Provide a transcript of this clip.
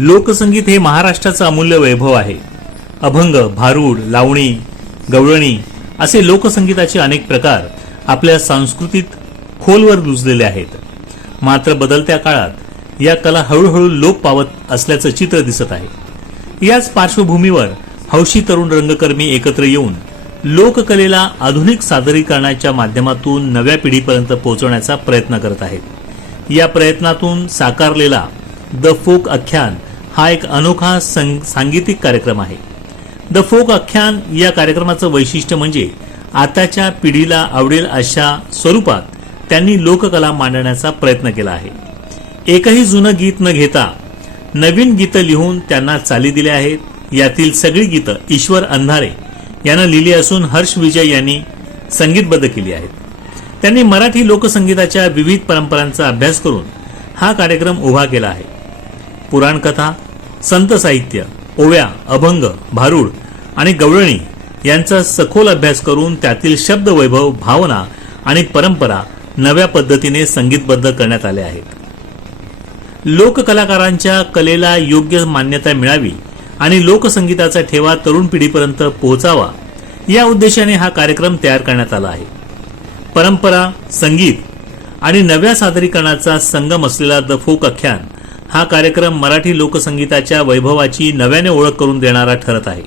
लोकसंगीत हे महाराष्ट्राचं अमूल्य वैभव आहे। अभंग, भारूड, लावणी, गवळणी असे लोकसंगीताचे अनेक प्रकार आपल्या संस्कृतीत खोलवर रुजलेले आहेत। मात्र बदलत्या काळात या कला हळूहळू लोप पावत असल्याचं चित्र दिसत आहे। याच पार्श्वभूमीवर हौशी तरुण रंगकर्मी एकत्र येऊन लोककलेला आधुनिक सादरीकरणाच्या माध्यमातून नव्या पिढीपर्यंत पोहोचवण्याचा प्रयत्न करत आहेत। या प्रयत्नातून साकारलेला द फोक आख्यान हा एक अनोखा सांगीतिक कार्यक्रम आहे। द फोक आख्यान या कार्यक्रमाचं वैशिष्ट्य म्हणजे आताच्या पिढीला आवडेल अशा स्वरूपात त्यांनी लोककला मांडण्याचा प्रयत्न केला आहे। एकही जुनं गीत न घेता नवीन गीतं लिहून त्यांना चाली दिल्या आहेत। यातील सगळी गीतं ईश्वर अंधारे यांना लिहिली असून हर्ष विजय यांनी संगीतबद्ध केली आहेत। त्यांनी मराठी लोकसंगीताच्या विविध परंपरांचा अभ्यास करून हा कार्यक्रम उभा केला आहे। पुराणकथा, संत साहित्य, ओव्या, अभंग, भारूड आणि गवळणी यांचा सखोल अभ्यास करून त्यातील शब्द वैभव, भावना आणि परंपरा नव्या पद्धतीने संगीतबद्ध करण्यात आले आहेत। लोककलाकारांच्या कलेला योग्य मान्यता मिळावी आणि लोकसंगीताचा ठेवा तरुण पिढीपर्यंत पोहोचावा या उद्देशाने हा कार्यक्रम तयार करण्यात आला आहे। परंपरा, संगीत आणि नव्या सादरीकरणाचा संगम असलेला द फोक आख्यान हा कार्यक्रम मराठी लोकसंगीताच्या वैभवाची नव्याने ओळख करून देणारा ठरत आहे।